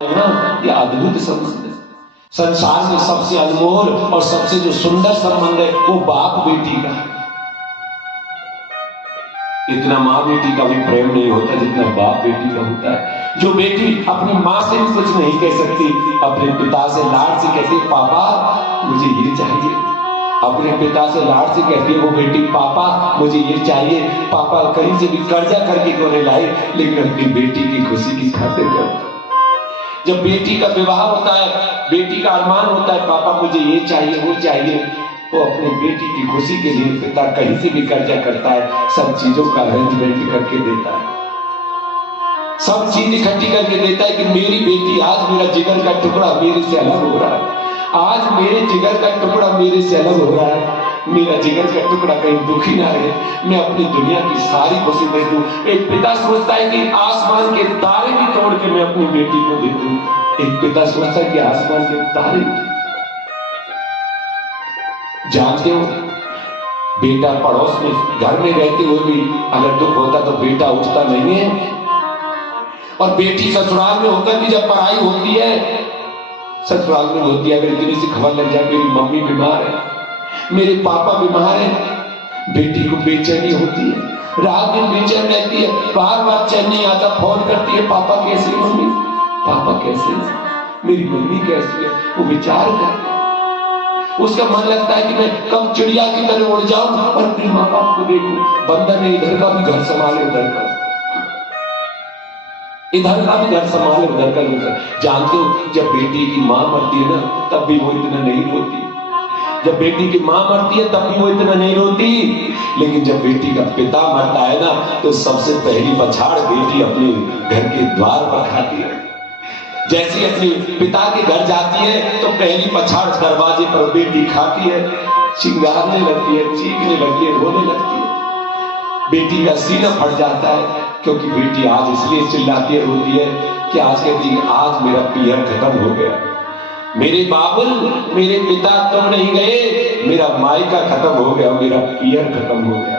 ना, ये अद्भुत संबंध है। संसार में सबसे अनमोल और सबसे जो सुंदर संबंध है वो बाप बेटी का है। इतना माँ बेटी का भी प्रेम नहीं होता जितना बाप बेटी का होता है। जो बेटी अपनी माँ से भी कुछ नहीं कह सकती, अपने पिता से लाड से कहती है पापा मुझे ये चाहिए। अपने पिता से लाड से कहती है वो बेटी पापा मुझे ये चाहिए। पापा कहीं से भी कर्जा करके क्यों नहीं लाई, लेकिन अपनी बेटी की खुशी की खातिर करता। जब बेटी का विवाह होता है, बेटी का अरमान होता है पापा मुझे ये चाहिए वो चाहिए, वो अपनी बेटी की खुशी के लिए पिता कहीं से भी कर्जा करता है, सब चीजों का अरेंजमेंट करके देता है, सब चीज इकट्ठी करके देता है कि मेरी बेटी आज मेरा जिगर का टुकड़ा मेरे से अलग हो रहा है, आज मेरे जिगर का टुकड़ा मेरे से अलग हो रहा है, मेरा जिगर का टुकड़ा कहीं दुखी ना रहे, मैं अपनी दुनिया की सारी खुशी दे दूं। एक पिता सोचता है कि आसमान के तारे भी तोड़ के मैं अपनी बेटी को दे दूं। एक पिता सोचता है कि आसमान के तारे। जानते हो बेटा पड़ोस में घर में रहते हुए भी अगर दुख होता तो बेटा उठता नहीं है, और बेटी ससुराल में होकर भी जब पढ़ाई होती है, ससुराल में होती है, अगर इतनी सी खबर लग जाए मेरी मम्मी बीमार है, मेरे पापा बीमार है, बेटी को बेचैनी होती है, रात दिन बेचैन रहती है, बार बार चैन नहीं आता, फोन करती है पापा कैसे मम्मी, पापा कैसे, मेरी मम्मी कैसी है, वो विचार करती है। उसका मन लगता है कि मैं कब चिड़िया की तरह उड़ जाऊं और अपने माँ बाप को देखूं। बंदर ने इधर का भी घर संभाले उधर का, इधर का भी घर संभाले उधर का। जानते हो जब बेटी की माँ मरती है ना तब भी वो इतना नहीं रोती, जब बेटी की माँ मरती है तब भी वो इतना नहीं रोती, लेकिन जब बेटी का पिता मरता है ना तो सबसे पहली पछाड़ बेटी अपने घर के द्वार पर खाती है। जैसी अपने पिता के घर जाती है तो पहली पछाड़ दरवाजे पर बेटी खाती है, चिंगारने लगती है, चीखने लगती है, रोने लगती है। बेटी का सीना फट जाता है, क्योंकि बेटी आज इसलिए चिल्लाती है रोती है कि आज कहती है आज मेरा पियर खत्म हो गया, मेरे बाबुल मेरे पिता तुम नहीं गए, मेरा मायका खत्म हो गया, मेरा पियर खत्म हो गया,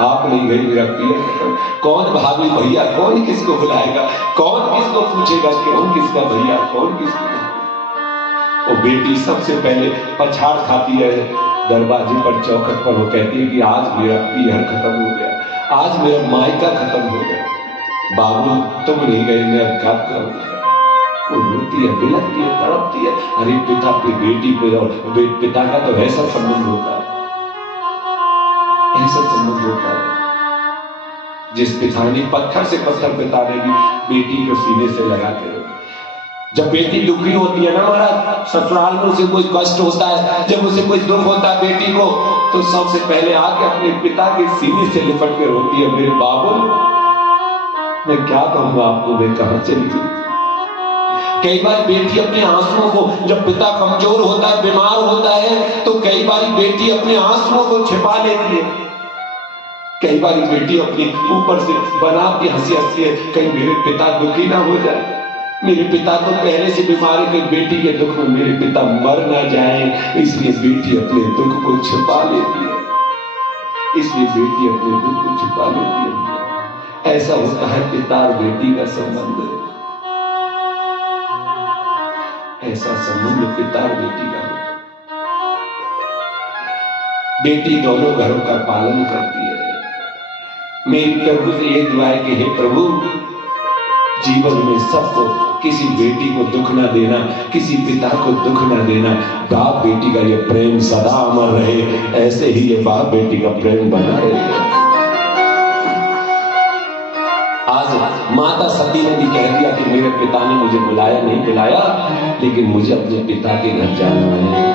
आप नहीं गए मेरा पियर खत्म। कौन भाभी भैया, कौन किसको बुलाएगा, कौन किसको पूछेगा कौन किसका भैया, कौन किसको। वो बेटी सबसे पहले पछाड़ खाती है दरवाजे पर, चौखट पर, वो कहती है कि आज मेरा पियर खत्म हो गया, आज मेरा मायका खत्म हो गया, बाबू तुम नहीं गए मैं अब क्या करूंगा। वो रोती है, बिलखती है, तड़पती है। अरे पिता पे बेटी पे, और पिता का तो ऐसा संबंध होता है, ऐसा संबंध होता है। जिस पिता ने पत्थर से पत्थर पिता ने भी बेटी को सीने से लगा के, जब बेटी दुखी होती है ना महाराज, ससुराल में उसे कोई कष्ट होता है, जब उसे कोई दुख होता है बेटी को, तो सबसे पहले आके अपने पिता के सीने से लिपट के रोती है, मेरे बाबू मैं क्या कहूंगा आपको, मैं कहां चली गई। कई बार बेटी अपने आंसुओं को, जब पिता कमजोर होता है, बीमार होता है, तो कई बार बेटी अपने आंसुओं को छिपा लेती है। कई बार बेटी अपनी ऊपर से बना के हंसी हंसी है, कहीं मेरे पिता दुखी ना हो जाए, मेरे पिता तो पहले से बीमार है, कहीं बेटी के दुख में मेरे पिता मर ना जाए, इसलिए बेटी अपने दुख को छिपा लेती है, इसलिए बेटी अपने दुख को छिपा लेती है। ऐसा होता है पिता और बेटी का संबंध, ऐसा संबंध पिता और बेटी का होता है। बेटी दोनों घरों का पालन करती है। मेरी प्रभु से ये दुआ है कि हे प्रभु जीवन में सबको, किसी बेटी को दुख ना देना, किसी पिता को दुख ना देना, बाप बेटी का ये प्रेम सदा अमर रहे, ऐसे ही ये बाप बेटी का प्रेम बना रहे। आज माता सती ने भी कह दिया कि मेरे पिता ने मुझे बुलाया नहीं बुलाया, लेकिन मुझे अपने पिता के घर जाना है।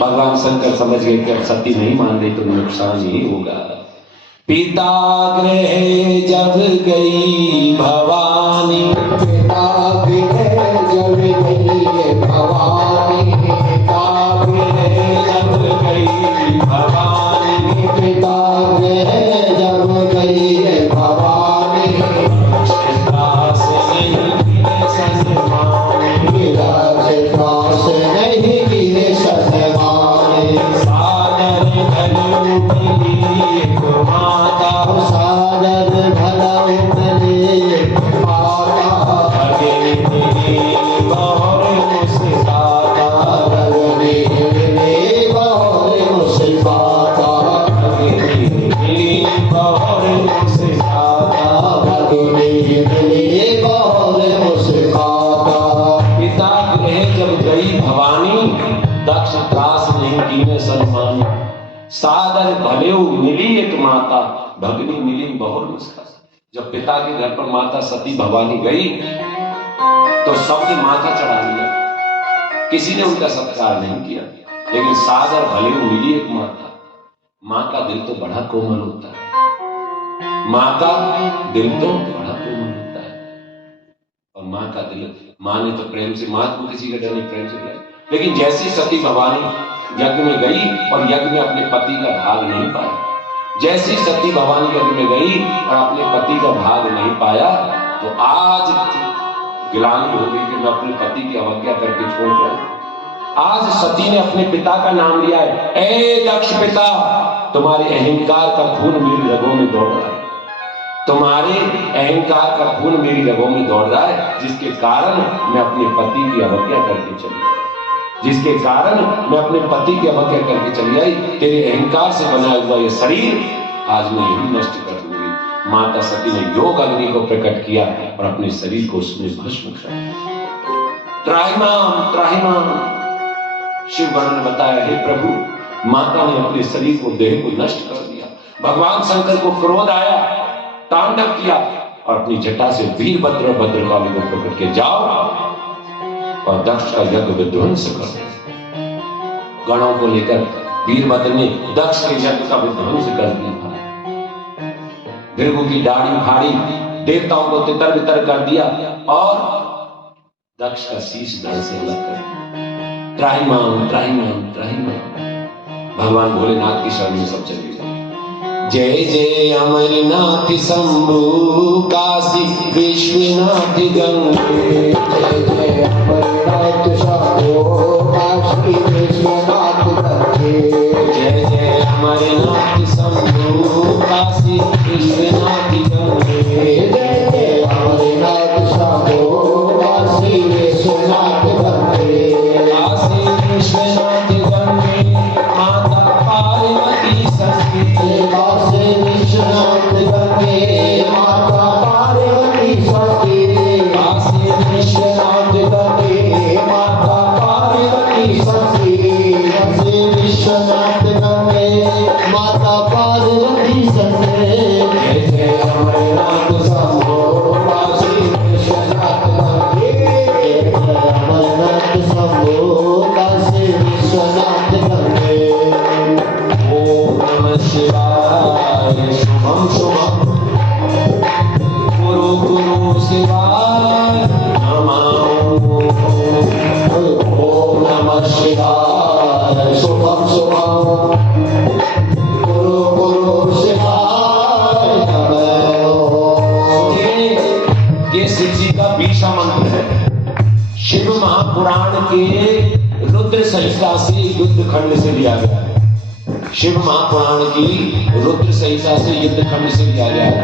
भगवान शंकर समझ गए कि अब सती नहीं मान रही तो नुकसान ही होगा। पिता गृह जब गई भवानी, पिता गृह जब गई भवानी, पिता गृह जब गई भवानी, पिता गृह जब गई भवानी, दास नहीं सनमाने, दास नहीं गिरे सनमाने, सादर धनु मिली माता, सादर धनु मिली माता, सादर भले मिली एक माता, भगनी मिली बहुर मुस्का। जब पिता के घर पर माता सती भवानी गई तो सबने माथा चढ़ा लिया, किसी ने उनका सत्कार नहीं किया। लेकिन सादर भले मिली एक माता, माँ का दिल तो बड़ा कोमल होता है, माँ का दिल तो बड़ा कोमल होता है। और माँ का दिल, माँ ने तो प्रेम से, माँ को किसी का डर नहीं, प्रेम से बुलाया। लेकिन जैसी सती भवानी यज्ञ में गई और यज्ञ में अपने पति का भाग नहीं पाया, जैसी सती भवानी यज्ञ में गई और अपने पति का भाग नहीं पाया, तो आज गिलानी हो गई कि मैं अपने पति की अवज्ञा करके छोड़ रहा हूं। आज सती ने अपने पिता का नाम लिया है, ए दक्ष पिता, तुम्हारे अहंकार का खून मेरी रगों में दौड़ रहा है, तुम्हारे अहंकार का खून मेरी रगों में दौड़ रहा है, जिसके कारण मैं अपने पति की अवज्ञा करके चली आई, जिसके कारण मैं अपने पति की अवज्ञा करके चली आई। तेरे अहंकार से बना हुआ ये शरीर आज मैं यही नष्ट कर दूंगी। माता सती ने योग अग्नि को प्रकट किया और अपने शरीर को उसमें भस्म कर दिया। त्राहिमाम त्राहिमाम, शिव गण ने बताया, हे प्रभु, माता ने अपने शरीर को, देह को नष्ट कर दिया। भगवान शंकर को क्रोध आया, तांडव किया और अपनी जटा से वीरभद्र और भद्रकाली को पकड़ के जाओ और दक्ष का यज्ञ विध्वंस कर। गणों को लेकर वीरभद्र ने दक्ष के यज्ञ का विध्वंस कर दिया। भृगु की दाढ़ी उखाड़ी, देवताओं को तितर बितर कर दिया और दक्ष का शीश धड़ से अलग कर दिया। त्राहिमाम त्राहिमाम त्राहिमाम। भगवान भोलेनाथ की शरण में सब चले गए। जय जय अमरनाथ शंभु, काशी विश्वनाथ गंगे, जय जय अमरनाथ शंभु, काशी विश्वनाथ गंगे, जय जय अमरनाथ शंभु, काशी विश्वनाथ गंगे, जय जय अमरनाथ शंभु, काशी विश्वनाथ गंगे, काशी विश्वनाथ गंगे, माता पार्वती सती, काशी विश्वनाथ गंगे, माता पार्वती सती, काशी विश्वनाथ गंगे, माता पार्वती सती, काशी विश्वनाथ गंगे, माता पार्वती सती, जय जय अमरनाथ शंभो, काशी विश्वनाथ गंगे, जय जय अमरनाथ शंभो, काशी विश्वनाथ गंगे। ओम नमः शिवाय, शुभम शुभम, गुरु गुरु शिवाय नमः। ओम नमः शिवाय, शुभम शुभम, गुरु गुरु शिवाय नमः। ये शिव जी का 20वां मंत्र है। शिव महापुराण के रुद्र संहिता से युद्ध खंड से लिया गया है। शिव महापुराण की रुद्र संहिता से युद्ध खंड से लिया गया है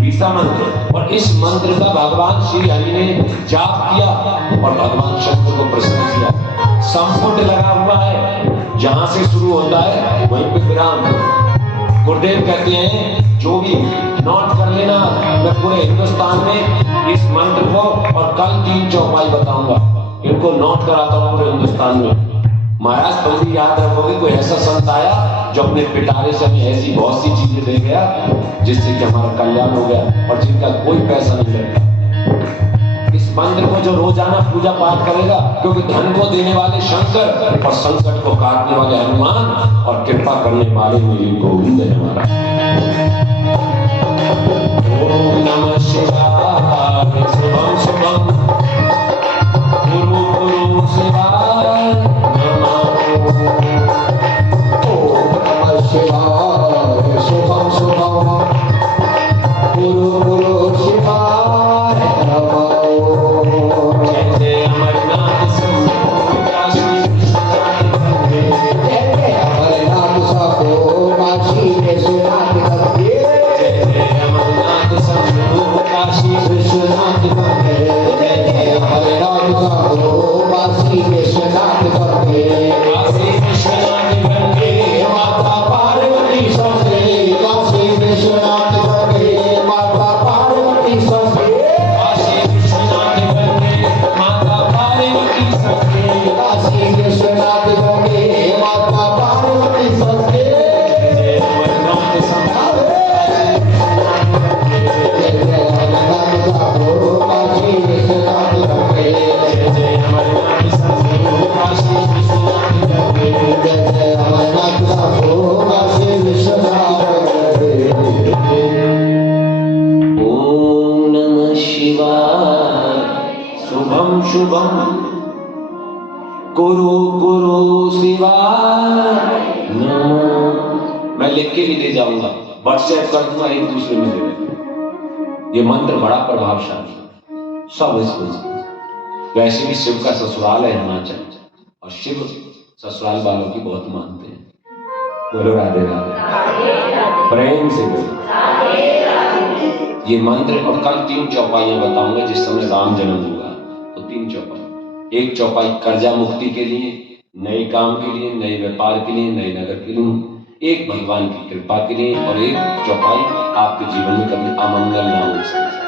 20वां मंत्र। और इस मंत्र का भगवान श्री हरि ने जाप किया और भगवान शंकर को प्रसन्न किया। संपुट लगा हुआ है, जहां से शुरू होता है वहीं पे विराम। गुरुदेव कहते हैं जो भी नोट कर लेना, मैं पूरे हिंदुस्तान में इस मंत्र को और कल 3 चौपाई बताऊंगा, इनको नोट कराता हूं पूरे हिंदुस्तान में। महाराज तुम भी याद रखोगे, कोई ऐसा संत आया जो अपने पिटारे से हमें ऐसी बहुत सी चीजें दे गया जिससे कि हमारा कल्याण हो गया और जिनका कोई पैसा नहीं लगता। इस मंत्र को जो रोजाना पूजा पाठ करेगा, क्योंकि धन को देने वाले शंकर और संकट को काटने वाले हनुमान और कृपा करने वाले मेरे गोविंद है हमारा। ओम नमः शिवाय, शुभम शुभम, गुरु गुरु शिवाय नमः। ओम नमः शिवाय, शुभम शुभम, गुरु गुरु शिवाय नमः। जय जय अमरनाथ शंभो, काशी विश्वनाथ गंगे, जय जय अमरनाथ शंभो, काशी विश्वनाथ गंगे, जय जय अमरनाथ शंभो, शुभम शुभम कुरु कुरु शिवाय नमः। मैं लिख के भी दे जाऊंगा, व्हाट्सएप कर दूंगा, एक दूसरे में दे देंगे। ये मंत्र बड़ा प्रभावशाली, सब इसको। वैसे भी शिव का ससुराल है हिमाचल, और शिव ससुराल वालों की बहुत मानते हैं। बोलो राधे राधे, प्रेम से बोलो। ये मंत्र, और कल 3 चौपाइयां बताऊंगा। जिस समय राम जन्म हुआ तो 3 चौपाई। एक चौपाई कर्जा मुक्ति के लिए, नए काम के लिए, नए व्यापार के लिए, नए नगर के लिए, एक भगवान की कृपा के लिए, और एक चौपाई आपके जीवन में कभी अमंगल ना हो सके।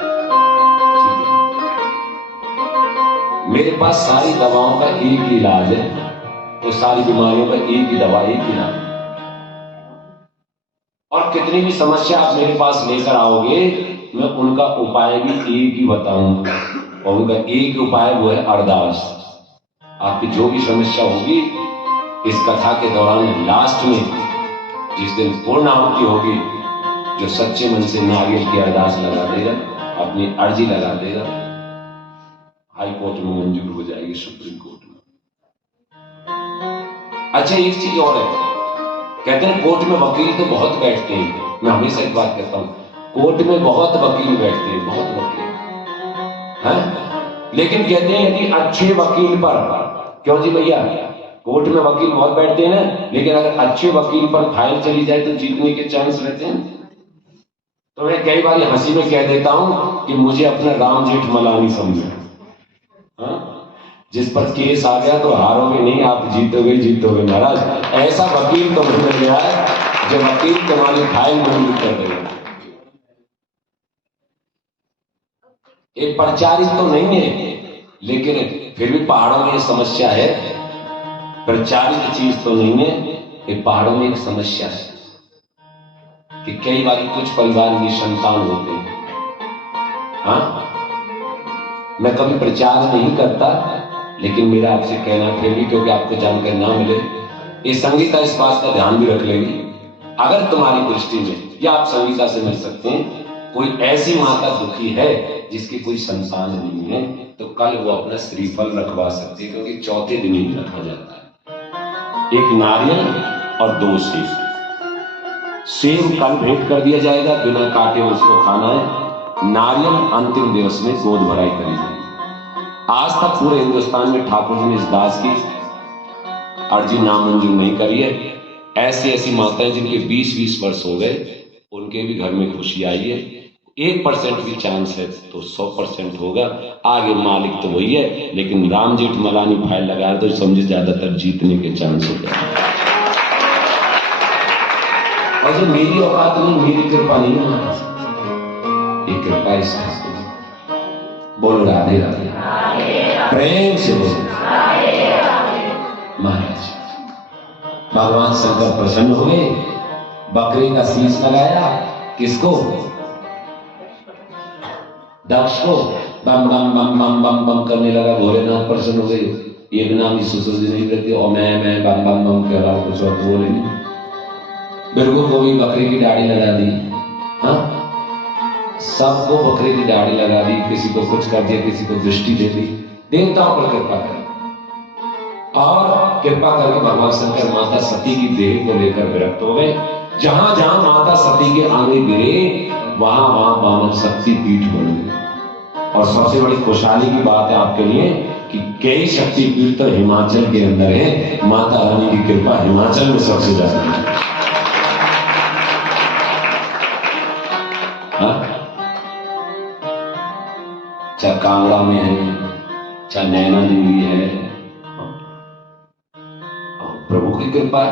मेरे पास सारी दवाओं का एक ही इलाज है, तो सारी बीमारियों का एक ही दवा, एक ही इलाज। और कितनी भी समस्या आप मेरे पास लेकर आओगे, मैं उनका उपाय भी एक ही बताऊंगा, और उनका एक उपाय वो है अरदास। आपकी जो भी समस्या होगी, इस कथा के दौरान लास्ट में जिस दिन पूर्ण आहुति होगी, जो सच्चे मन से नारियल की अरदास लगा देगा, अपनी अर्जी लगा देगा, हाई कोर्ट में मंजूर हो जाएगी, सुप्रीम कोर्ट में। अच्छा, एक चीज और है, कहते हैं कोर्ट में वकील तो बहुत बैठते हैं। मैं हमेशा एक बात कहता हूं, कोर्ट में बहुत वकील बैठते हैं, बहुत वकील हैं, लेकिन कहते हैं यदि अच्छे वकील पर, क्यों जी भैया, कोर्ट में वकील बहुत बैठते हैं ना, लेकिन अगर अच्छे वकील पर फाइल चली जाए तो जीतने के चांस रहते हैं। तो मैं कई बार हंसी में कह देता हूं कि मुझे अपना राम जेठमलानी समझो। जिस पर केस आ गया तो हारोगे नहीं, आप जीतोगे जीतोगे महाराज। ऐसा वकील तो मिल गया है जो वकील तुम्हारी फाइल मंजूर कर देगा। एक प्रचारित तो नहीं है, लेकिन फिर भी पहाड़ों में समस्या है। प्रचारित चीज तो नहीं है, एक पहाड़ों में एक समस्या है कि कई बार कुछ परिवार में संतान होते हैं। हाँ, मैं कभी प्रचार नहीं करता, लेकिन मेरा आपसे कहना फिर भी, क्योंकि आपको जानकारी ना मिले, ये संगीता इस बात का ध्यान भी रख लेगी। अगर तुम्हारी दृष्टि में, या आप संगीता से मिल सकते हैं, कोई ऐसी माता दुखी है जिसकी कोई संतान नहीं है, तो कल वो अपना श्रीफल रखवा सकती है, क्योंकि चौथे दिन ही रखा जाता है। एक नारियल और 2 सेब। सेब कल भेंट कर दिया जाएगा, बिना काटे उसको खाना है। नारियल अंतिम दिवस में गोद भराई करी जाएगी। आज तक पूरे हिंदुस्तान में ठाकुर जी ने इस दास की अर्जी नामंजूर नहीं करी है। ऐसी ऐसी माताएं जिनके 20-20 वर्ष हो गए, उनके भी घर में खुशी आई है। 1% भी चांस है तो 100% होगा। आगे मालिक तो वही है, लेकिन राम जेठमलानी फाइल लगा तो समझे ज्यादातर जीतने के चांस हो गए। और जो मेरी औकात नहीं, मेरी कृपा नहीं है, ये कृपा इसका। बोलो राधे राधे, प्रेम से बोलो महाराज। भगवान शंकर प्रसन्न हुए, बकरे का शीश लगाया, किसको? दक्ष को। बम बम बम बम बम बम करने लगा, भोलेनाथ प्रसन्न हो गए। एक नाम सुसुजी नहीं रहती, और मैं बम बम बम के अलावा कुछ और बोले नहीं। बिरगु को भी बकरे की दाढ़ी लगा दी। हाँ, सबको बकरे की दाढ़ी लगा दी, किसी को कुछ कर दिया, किसी को दृष्टि दे दी। देवताओं पर कृपा कर, और कृपा करके भगवान शंकर माता सती की देह को लेकर विरक्त हो गए। जहां जहां माता सती के आगे गिरे, वहां वहां वामन शक्ति पीठ बन गई। और सबसे बड़ी खुशहाली की बात है आपके लिए कि कई शक्ति पीठ तो हिमाचल के अंदर है। माता रानी की कृपा हिमाचल में सबसे ज्यादा है। चाहे कांगड़ा में है, चाहे नैना देवी है, प्रभु की कृपा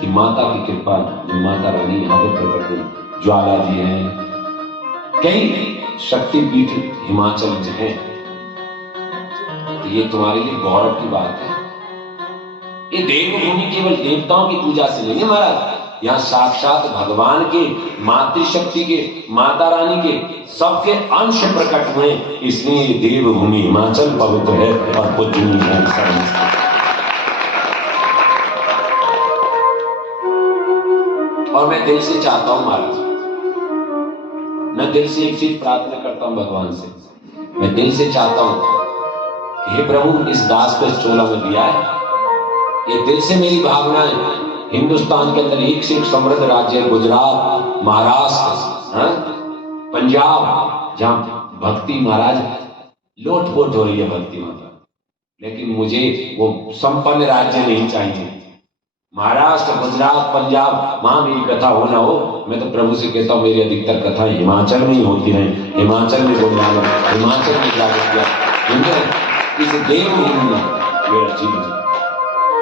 कि माता की कृपा, माता रानी यहाँ पे प्रकट हुई। ज्वाला जी हैं, कई शक्तिपीठ हिमाचल में है। ये तुम्हारे लिए गौरव की बात है। ये देवभूमि केवल देवताओं की पूजा से नहीं है महाराज, यहाँ साक्षात भगवान के, मातृशक्ति के, माता रानी के सबके अंश प्रकट हुए। इसलिए ये देवभूमि हिमाचल पवित्र है और पूजनीय है। और मैं दिल से चाहता हूं महाराज, मैं दिल से एक चीज प्रार्थना करता हूं भगवान से। मैं दिल से चाहता हूं हे प्रभु, इस दास को इस चोला में दिया है, ये दिल से मेरी भावना है। हिंदुस्तान के अंदर एक से एक समृद्ध राज्य है, गुजरात, महाराष्ट्र, पंजाब, जहां भक्ति महाराज लोटपोट हो रही है भक्ति माता, लेकिन मुझे वो संपन्न राज्य नहीं चाहिए। महाराष्ट्र, गुजरात, पंजाब, वहां मेरी कथा हो ना हो, मैं तो प्रभु से कहता हूँ मेरी अधिकतर कथा हिमाचल में ही होती रही। हिमाचल में गुरुनानक, हिमाचल में जाकर किया इस देवभूमि में मेरा जीवन,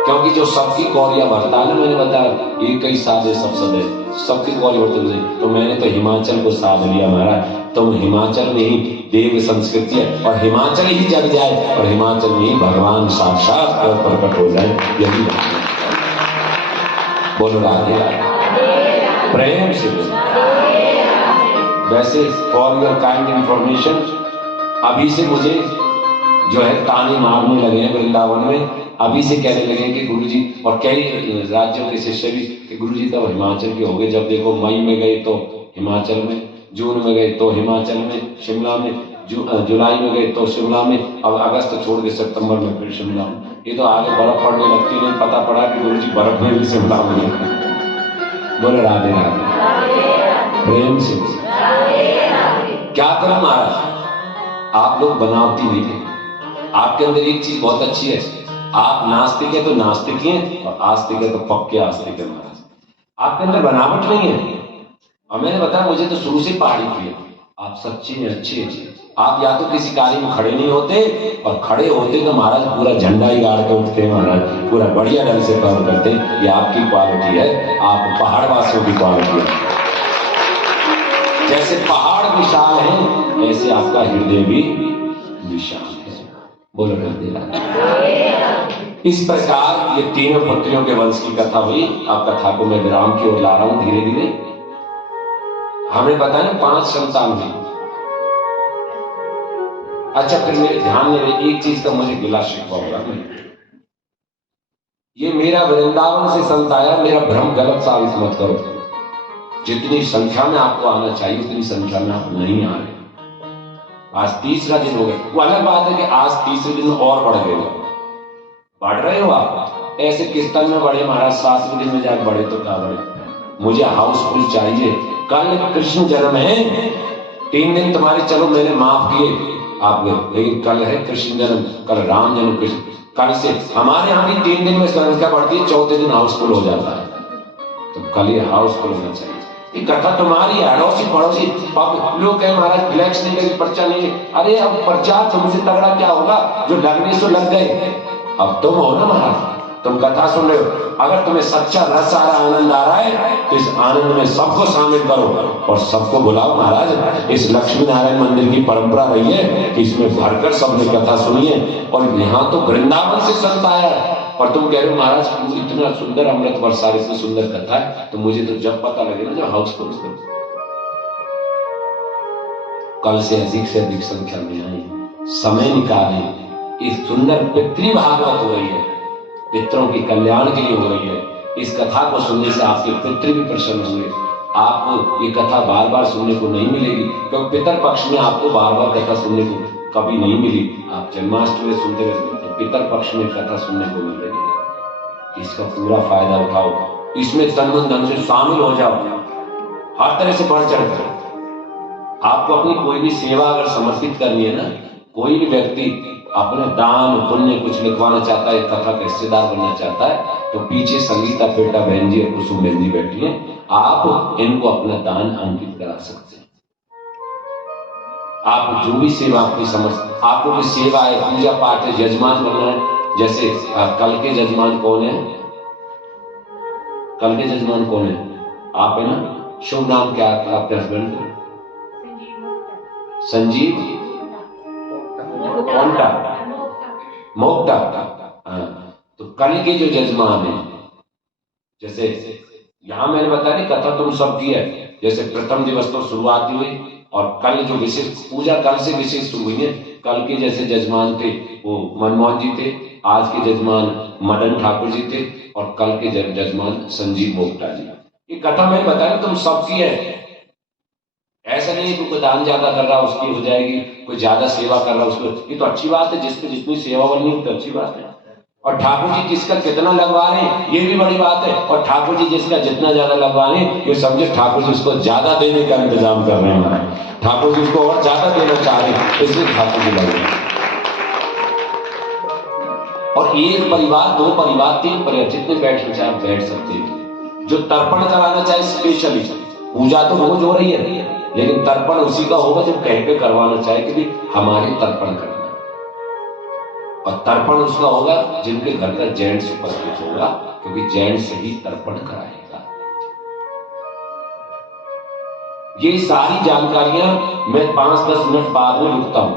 क्योंकि जो सबकी कौरिया भरता है ना, मैंने बताया एक ही साधे सब सदे, सबकी कौरी भरते हुए, तो मैंने तो हिमाचल को साध लिया महाराज। तो हिमाचल में ही देव संस्कृति है, और हिमाचल ही जग जाए, और हिमाचल में ही भगवान साक्षात प्रकट हो जाए, यही बोलो राधे राधे, प्रेम से बोलो। वैसे फॉर योर काइंड इंफॉर्मेशन, अभी से मुझे जो है ताने मारने लगे हैं वृंदावन में, अभी से कहने लगे कि गुरुजी, और कई राज्यों के शिष्य भी कि गुरुजी तब हिमाचल के हो गए, जब देखो मई में गए तो हिमाचल में, जून में गए तो हिमाचल में, शिमला में, जुलाई में गए तो शिमला में, अब अगस्त छोड़ के सितंबर में फिर शिमला में। ये तो आगे बर्फ पड़ने लगती नहीं, पता पड़ा कि गुरुजी बर्फ में भी शिमला में गए। बोले राधे राधे, प्रेम से। क्या करें महाराज, आप लोग बनावटी नहीं है। आपके अंदर एक चीज बहुत अच्छी है, आप नास्तिक है तो नास्तिक ही हैं, और आस्तिक है तो पक्के आस्तिक है महाराज। आपके अंदर बनावट नहीं है। और मैंने बताया मुझे तो शुरू से पहाड़ी प्रिय, आप सच्ची में अच्छे हैं। आप या तो किसी कार्य में खड़े नहीं होते, और खड़े होते तो महाराज पूरा झंडा ही गाड़ के उठते हैं महाराज, पूरा बढ़िया ढंग से काम करते हैं। ये आपकी क्वालिटी है, आप पहाड़ वासियों की क्वालिटी है। जैसे पहाड़ विशाल है, ऐसे आपका हृदय भी विशाल है। बोलो राधे राधे। इस प्रकार ये तीनों पुत्रियों के वंश की कथा हुई। अब कथा को मैं विराम की ओर ला रहा हूं धीरे धीरे। हमें बताया 5 संतान हुई। अच्छा, फिर मेरे ध्यान में एक चीज का मुझे गिला शिकवा हो रहा, ये मेरा वृंदावन से संत आया, मेरा भ्रम गलत साबित मत करो। जितनी संख्या में आपको आना चाहिए उतनी संख्या में आप नहीं आ रहे। आज तीसरा दिन हो गया, वो अलग बात है कि आज तीसरे दिन और बढ़ गए, बढ़ रहे हो आप। ऐसे किस्तन में बढ़े महाराज, 7वें दिन में जाकर बढ़े तो क्या बढ़े। मुझे हाउसफुल चाहिए। कल कृष्ण जन्म है, 3 दिन तुम्हारे चलो मैंने माफ किए आप, लेकिन कल है कृष्ण जन्म, कल राम जन्म, कृष्ण कल से हमारे यहाँ भी 3 दिन में संख्या बढ़ती है, 4थे दिन हाउसफुल हो जाता है। तो कल ये हाउसफुल होना चाहिए। ये कथा तुम्हारी है, अड़ोसी पड़ोसी लोग कहे महाराज फ्लैक्स नहीं लगी, पर्चा नहीं है। अरे अब पर्चा तुमसे तगड़ा क्या होगा, जो लगने से लग गए। अब तुम हो ना महाराज, तुम कथा सुन रहे हो, अगर तुम्हें सच्चा रस आ रहा, आनंद आ रहा है, तो इस आनंद में सबको शामिल करो और सबको बुलाओ। महाराज इस लक्ष्मी नारायण मंदिर की परंपरा रही है कि इसमें भरकर सबने कथा सुनी है। और यहाँ तो वृंदावन से संत आया है, और तुम कह रहे हो महाराज इतना सुंदर अमृत वर्षा, इतनी सुंदर कथा है, तो मुझे तो जब पता लगे ना, जब हाउसफुल कल से अधिक संख्या में आए, समय निकाले। इस सुंदर पितृ भागवत हो रही है, पितरों के कल्याण के लिए हो रही है। इस कथा को सुनने से आपके पितृ भी प्रसन्न होंगे। आपको ये कथा बार बार सुनने को नहीं मिलेगी, क्योंकि पितर पक्ष में आपको बार बार कथा सुनने को कभी नहीं मिली। आप जन्माष्टमी सुनते रहते, पितर पक्ष में कथा सुनने को मिल रही है। इसका पूरा फायदा उठाओ, इसमें तन मन धन से शामिल हो जाओ, हर तरह से बढ़ चढ़ कर। आपको अपनी कोई भी सेवा अगर समर्पित करनी है ना, कोई भी व्यक्ति अपने दान पुण्य कुछ लिखवाना चाहता है, कथा का हिस्सेदार बनना चाहता है, तो पीछे संगीता पेटा बहन जी और कुसुम बहन जी बैठी हैं, आप इनको अपना दान अंकित करा सकते हैं। आप जो भी सेवा आपकी समझ, आपको कोई सेवा है, पूजा पाठ है, यजमान बनना है। जैसे कल के जजमान कौन है? कल के जजमान कौन है? आप है ना। शुभ नाम क्या है आपके हस्बैंड का? संजीव मोक्ता। मोक्ता। तो कल के जो जजमान है, जैसे यहां मैंने बताया नहीं कथा तुम सब की है। जैसे प्रथम दिवस तो शुरुआत हुई, और कल जो विशेष पूजा कल से विशेष शुरू हुई है। कल के जैसे जजमान थे वो मनमोहन जी थे, आज के जजमान मदन ठाकुर जी थे, और कल के जजमान संजीव मोक्ता जी। ये कथा मैंने बताया तुम सबकी है। ऐसा नहीं है कि कोई दान ज्यादा कर रहा उसकी हो जाएगी, कोई ज्यादा सेवा कर रहा उसको, ये तो अच्छी बात है, जिसको जितनी सेवा बननी है तो अच्छी बात है। और ठाकुर जी किसका कितना लगवा रहे हैं ये भी बड़ी बात है, और ठाकुर जी जिसका जितना ज्यादा लगवा रहे हैं ये समझे ठाकुर जी उसको ज्यादा देने का इंतजाम कर रहे हैं, ठाकुर जी उसको और ज्यादा देना चाह रहे हैं, इसलिए ठाकुर जी लग रहे हैं। और एक परिवार, दो परिवार, तीन परिवार, जितने बैठना चाहे बैठ सकते हैं। जो तर्पण कराना चाहे स्पेशली, पूजा तो रोज हो रही है लेकिन तर्पण उसी का होगा जब कहीं पे करवाना चाहे कि हमारे तर्पण करना, और तर्पण उसका होगा जिनके घर का जेंट्स उपस्थित होगा, क्योंकि जेंट्स ही तर्पण कराएगा। ये सारी जानकारियां मैं 5-10 मिनट बाद में रुकता हूं।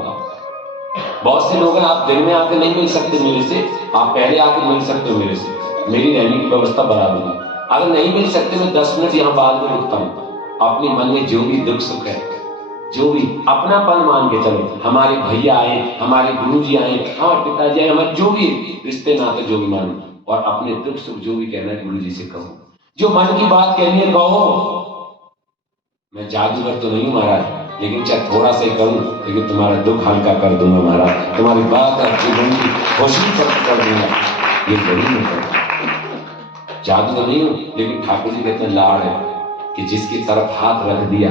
बहुत से लोग हैं, आप दिन में आकर नहीं मिल सकते मेरे से, आप पहले आकर मिल सकते हो मेरे से, मेरी रहने की व्यवस्था बना दूंगा। अगर नहीं मिल सकते मैं 10 मिनट यहां बाद में रुकता हूं। अपने मन में जो भी दुख सुख है, जो भी अपनापन मान के चलो, हमारे भैया आए, हमारे गुरु जी आए, हमारे पिताजी आए, हमारे जो भी रिश्ते नाते जो भी मानो, और अपने दुख सुख जो भी कहना है गुरु जी से कहो, जो मन की बात कहनी है कहो। मैं जादूगर तो नहीं महाराज, लेकिन चाहे थोड़ा सा ही करूं लेकिन तुम्हारा दुख हल्का कर दूंगा महाराज, तुम्हारी बात अच्छी होगी, खुशी कर दूंगा, ये जरूर नहीं करता। जादू तो नहीं हूं, लेकिन ठाकुर जी कहते लाड़ है कि जिसकी तरफ हाथ रख दिया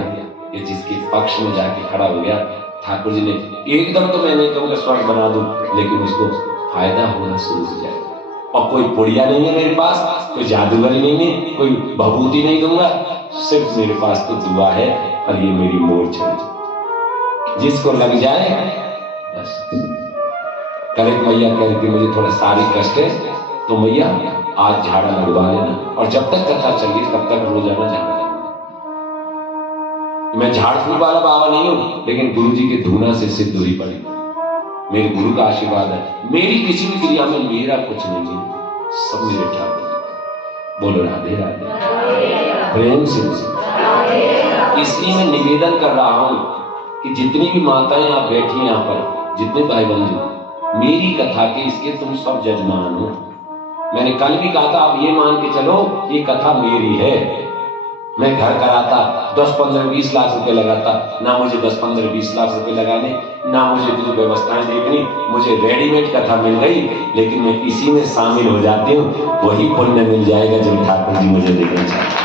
या जिसके पक्ष में जाके खड़ा हो गया, ठाकुर जी ने एकदम तो मैं नहीं कहूंगा स्वर्ग बना दूं, लेकिन उसको फायदा होना शुरू हो जाएगा। और कोई पुड़िया नहीं है मेरे पास, कोई जादूगरी नहीं है, कोई भभूति नहीं दूंगा, सिर्फ मेरे पास तो दुआ है, और ये मेरी मोर छड़ी, जिसको लग जाए बस। कल एक मैया कह रही थी मुझे थोड़ा सारी कष्ट है, तो मैया आज झाड़ा लगवा लेना, और जब तक कथा चली तब तक रोजाना झाड़ा। मैं झाड़ फूक वाला बाबा नहीं हूं, लेकिन गुरु जी के धूना से सिद्ध हुई पड़ी, मेरे गुरु का आशीर्वाद है। मेरी किसी भी क्रिया में मेरा कुछ नहीं है, सब मेरे ठाकुर। बोलो राधे राधे, प्रेम से। इसलिए मैं निवेदन कर रहा हूं कि जितनी भी माताएं आप बैठी हैं यहाँ पर, जितने भाई बंधु, मेरी कथा के इसके तुम सब जजमान हो। मैंने कल भी कहा था, आप ये मान के चलो ये कथा मेरी है। मैं घर कराता 10, 15, 20 लाख रुपए लगाता, ना मुझे 10, 15, 20 लाख रुपए लगाने, ना मुझे कुछ व्यवस्थाएं देखनी, मुझे रेडीमेड कथा मिल गई, लेकिन मैं इसी में शामिल हो जाती हूँ, वही पुण्य मिल जाएगा जो ठाकुर जी मुझे देना चाहते।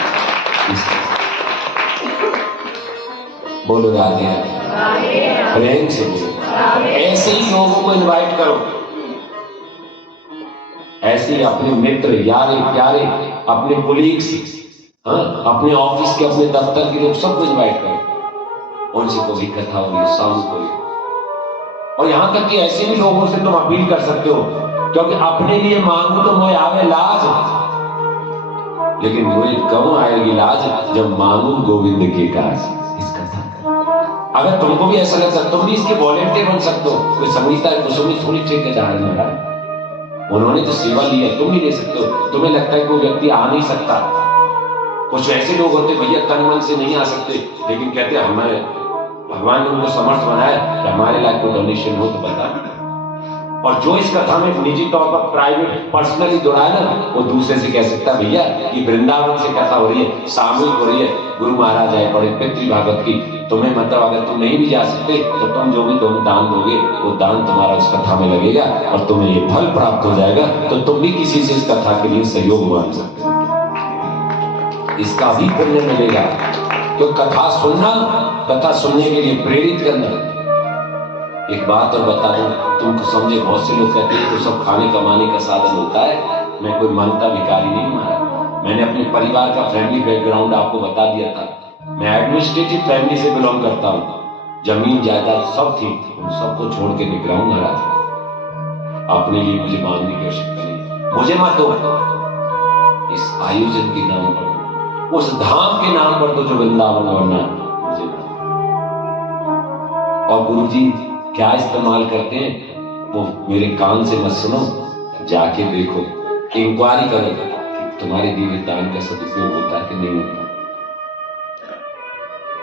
बोलो राधे राधे, प्रेम से बोलो। ऐसे ही लोगों को इनवाइट करो, ऐसे ही अपने मित्र, यारे प्यारे, अपने कोलीग्स, अपने ऑफिस के, अपने दफ्तर के लोग सबको इनवाइट करो, उनसे कोई कथा हो रही है, शाम को। और यहां तक कि ऐसे भी लोगों से तुम अपील कर सकते हो, क्योंकि अपने लिए मांगू तो मोए आवे लाज, लेकिन मोए कब आएगी लाज जब मांगू गोविंद के काज। इस कथा अगर तुमको भी ऐसा लगता तुम भी इसके वॉलेंटियर बन सकते हो। कोई संगीता कुसुमी थोड़ी ठेकेदार है, उन्होंने तो सेवा ली है, तुम भी ले सकते हो। तुम्हें लगता है कोई व्यक्ति आ नहीं सकता, कुछ ऐसे लोग होते भैया तन मन से नहीं आ सकते, लेकिन कहते हैं हमारे भगवान ने उनको समर्थ बनाया कि हमारे लायक कोई डोनेशन हो तो बता। और जो इस कथा में निजी तौर पर प्राइवेट पर्सनली जुड़ा है ना, वो दूसरे से कह सकता भैया ये वृंदावन से कथा हो रही है, सामूहिक हो रही है, गुरु महाराज आए पड़े पितृभागवत की, तुम्हें मतलब अगर तुम नहीं भी जा सकते तो तुम जो भी तुम दान दोगे वो दान तुम्हारा उस कथा में लगेगा और तुम्हें ये फल प्राप्त हो जाएगा, तो तुम भी किसी से इस कथा के लिए सहयोग मांग सकते हो, इसका भी पुण्य मिलेगा। तो कथा सुनना, कथा सुनने के लिए प्रेरित करना। एक बात और बता दूं, तुमको समझे, बहुत से लोग कहते हैं तो सब खाने कमाने का साधन होता है। मैं कोई मांगता भिखारी नहीं मारा, मैंने अपने परिवार का फैमिली बैकग्राउंड आपको बता दिया था। मैं एडमिनिस्ट्रेटिव फैमिली से बिलोंग करता हूँ, जमीन जायदाद सब थी, उन सबको छोड़ के निकला हूं महाराज। अपने लिए मुझे मांगने की आवश्यकता नहीं, मुझे मत दो, इस आयोजन के नाम पर, उस धाम के नाम पर तो जो वृंदावन वरना मुझे ना। और गुरु जी क्या इस्तेमाल करते हैं वो मेरे कान से मत सुनो, जाके देखो, इंक्वायरी करो कि तुम्हारे दिव्य दान का सदुपयोग होता है कि नहीं होता।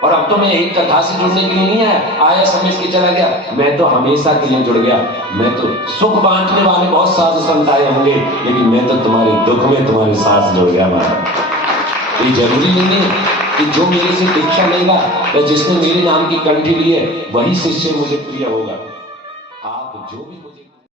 और अब तो मैं एक कथा से जुड़ने के लिए नहीं आया समझ के चला गया, मैं तो हमेशा के लिए जुड़ गया। मैं तो सुख बांटने वाले बहुत साधु संत आए होंगे, लेकिन मैं तो तुम्हारे दुख में तुम्हारे साथ जुड़ गया महाराज। ये जरूरी नहीं है कि जो मेरे से दीक्षा लेगा या जिसने मेरे नाम की कंठी ली है वही शिष्य मुझे प्रिय होगा। आप जो भी मुझे